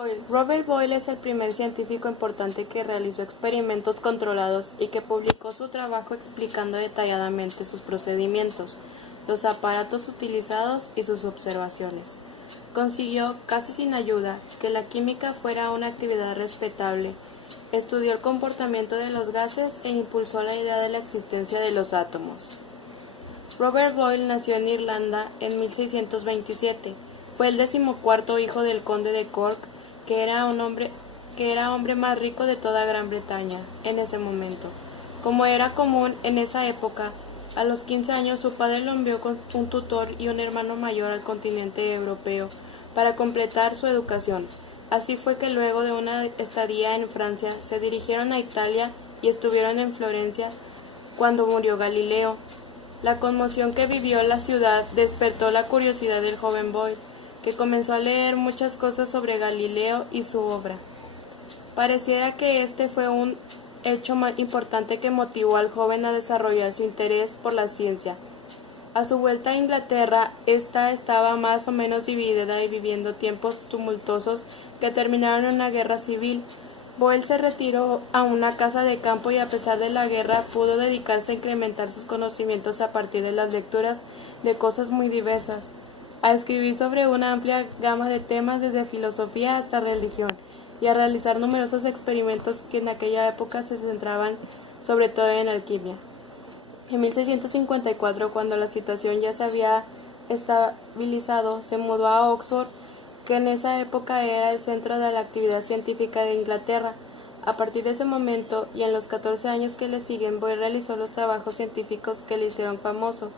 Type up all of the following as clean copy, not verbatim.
Boyle. Robert Boyle es el primer científico importante que realizó experimentos controlados y que publicó su trabajo explicando detalladamente sus procedimientos, los aparatos utilizados y sus observaciones. Consiguió, casi sin ayuda, que la química fuera una actividad respetable. Estudió el comportamiento de los gases e impulsó la idea de la existencia de los átomos. Robert Boyle nació en Irlanda en 1627. Fue el 14º hijo del conde de Cork, que era hombre más rico de toda Gran Bretaña en ese momento. Como era común en esa época, a los 15 años su padre lo envió con un tutor y un hermano mayor al continente europeo para completar su educación. Así fue que luego de una estadía en Francia se dirigieron a Italia y estuvieron en Florencia cuando murió Galileo. La conmoción que vivió la ciudad despertó la curiosidad del joven Boyle, que comenzó a leer muchas cosas sobre Galileo y su obra. Pareciera que este fue un hecho más importante que motivó al joven a desarrollar su interés por la ciencia. A su vuelta a Inglaterra, ésta estaba más o menos dividida y viviendo tiempos tumultuosos que terminaron en una guerra civil. Boyle se retiró a una casa de campo y a pesar de la guerra pudo dedicarse a incrementar sus conocimientos a partir de las lecturas de cosas muy diversas, a escribir sobre una amplia gama de temas desde filosofía hasta religión y a realizar numerosos experimentos que en aquella época se centraban sobre todo en alquimia. En 1654, cuando la situación ya se había estabilizado, se mudó a Oxford, que en esa época era el centro de la actividad científica de Inglaterra. A partir de ese momento y en los 14 años que le siguen, Boyle realizó los trabajos científicos que le hicieron famoso.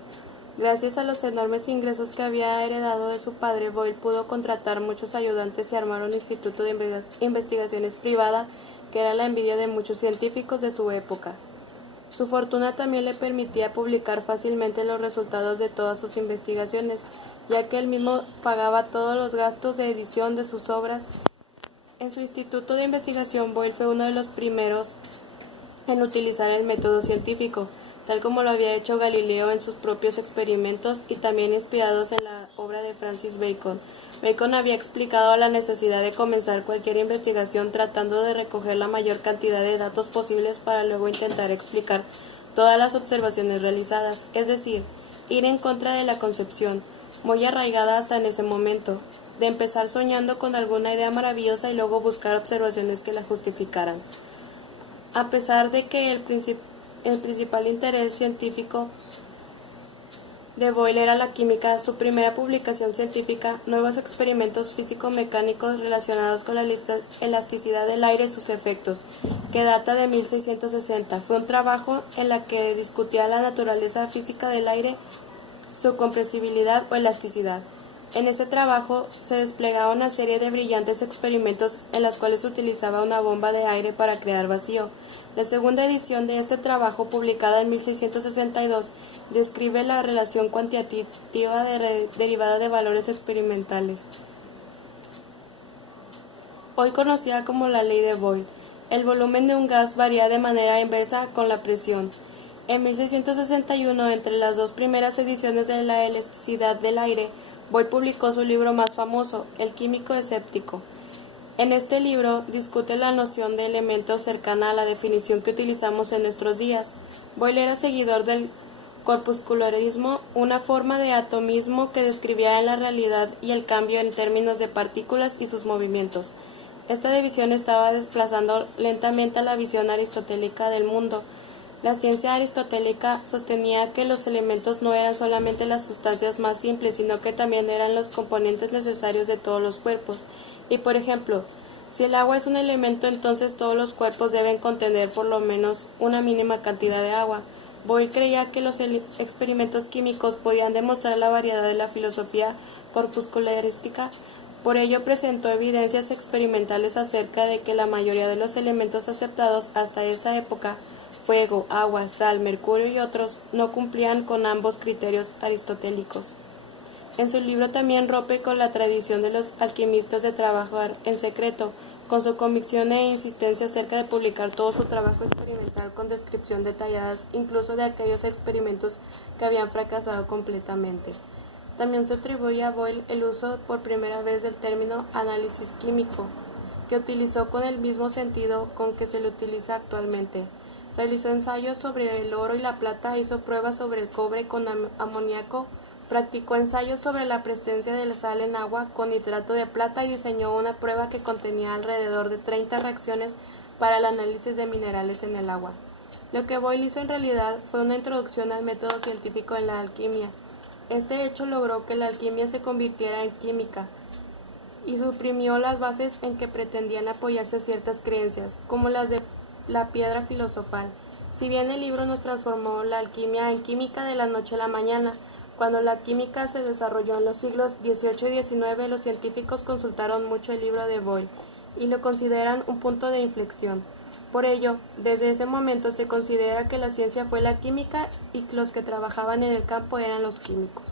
Gracias a los enormes ingresos que había heredado de su padre, Boyle pudo contratar muchos ayudantes y armar un instituto de investigaciones privada que era la envidia de muchos científicos de su época. Su fortuna también le permitía publicar fácilmente los resultados de todas sus investigaciones, ya que él mismo pagaba todos los gastos de edición de sus obras. En su instituto de investigación, Boyle fue uno de los primeros en utilizar el método científico, tal como lo había hecho Galileo en sus propios experimentos y también inspirados en la obra de Francis Bacon. Bacon había explicado la necesidad de comenzar cualquier investigación tratando de recoger la mayor cantidad de datos posibles para luego intentar explicar todas las observaciones realizadas, es decir, ir en contra de la concepción, muy arraigada hasta en ese momento, de empezar soñando con alguna idea maravillosa y luego buscar observaciones que la justificaran. A pesar de que el principal interés científico de Boyle era la química, su primera publicación científica, Nuevos experimentos físico-mecánicos relacionados con la elasticidad del aire y sus efectos, que data de 1660, fue un trabajo en la que discutía la naturaleza física del aire, su compresibilidad o elasticidad. En ese trabajo se desplegaba una serie de brillantes experimentos en las cuales se utilizaba una bomba de aire para crear vacío. La segunda edición de este trabajo, publicada en 1662, describe la relación cuantitativa derivada de valores experimentales, hoy conocida como la ley de Boyle. El volumen de un gas varía de manera inversa con la presión. En 1661, entre las dos primeras ediciones de la elasticidad del aire, Boyle publicó su libro más famoso, El químico escéptico. En este libro discute la noción de elemento cercana a la definición que utilizamos en nuestros días. Boyle era seguidor del corpuscularismo, una forma de atomismo que describía la realidad y el cambio en términos de partículas y sus movimientos. Esta división estaba desplazando lentamente a la visión aristotélica del mundo. La ciencia aristotélica sostenía que los elementos no eran solamente las sustancias más simples, sino que también eran los componentes necesarios de todos los cuerpos. Y por ejemplo, si el agua es un elemento, entonces todos los cuerpos deben contener por lo menos una mínima cantidad de agua. Boyle creía que los experimentos químicos podían demostrar la variedad de la filosofía corpuscularística. Por ello presentó evidencias experimentales acerca de que la mayoría de los elementos aceptados hasta esa época, fuego, agua, sal, mercurio y otros, no cumplían con ambos criterios aristotélicos. En su libro también rompe con la tradición de los alquimistas de trabajar en secreto, con su convicción e insistencia acerca de publicar todo su trabajo experimental con descripción detalladas, incluso de aquellos experimentos que habían fracasado completamente. También se atribuye a Boyle el uso por primera vez del término análisis químico, que utilizó con el mismo sentido con que se le utiliza actualmente. Realizó ensayos sobre el oro y la plata, hizo pruebas sobre el cobre con amoníaco, practicó ensayos sobre la presencia de la sal en agua con nitrato de plata y diseñó una prueba que contenía alrededor de 30 reacciones para el análisis de minerales en el agua. Lo que Boyle hizo en realidad fue una introducción al método científico en la alquimia. Este hecho logró que la alquimia se convirtiera en química y suprimió las bases en que pretendían apoyarse ciertas creencias, como las de la piedra filosofal. Si bien el libro nos transformó la alquimia en química de la noche a la mañana, cuando la química se desarrolló en los siglos XVIII y XIX, los científicos consultaron mucho el libro de Boyle y lo consideran un punto de inflexión. Por ello, desde ese momento se considera que la ciencia fue la química y los que trabajaban en el campo eran los químicos.